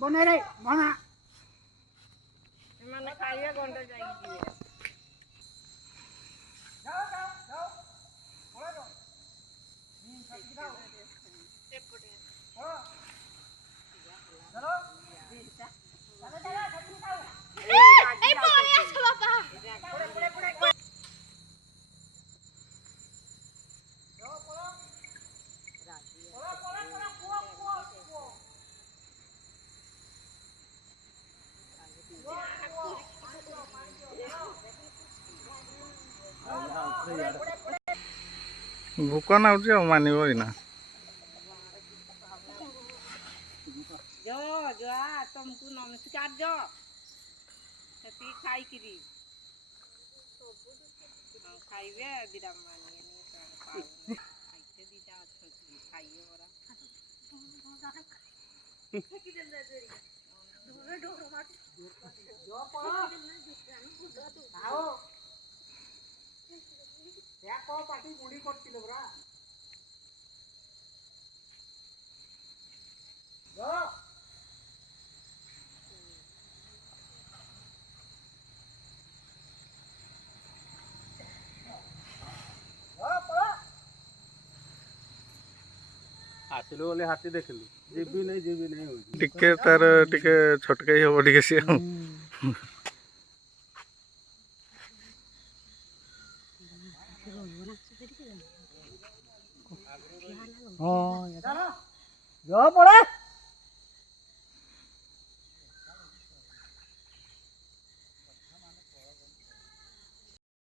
बने रे बना मैंने खाइए गोंडा जाएगी जाओ जाओ जाओ बोले दो नींद का जाओ चलो चलो चलो छतरी खाओ ए पानी आछो बाबा पुड़े पुड़े पुड़े जाओ पड़ो पड़ो पड़ो पड़ो कुआ कुआ कुआ भूक नाउची मानिब ना जो जो तुमको नमस्कार जो सेती खाई किरी खाइबे बिराम मानिए नहीं खाइते दीटा अच्छी खाइए बरा जो पड़ो आओ या को पार्टी गुडी करतिलो बरा जो आसिलु बोले हाथी देखलु जीबी नहीं होई टिके तार टिके छटकाई हबो टिके सी हां चलो जो पड़े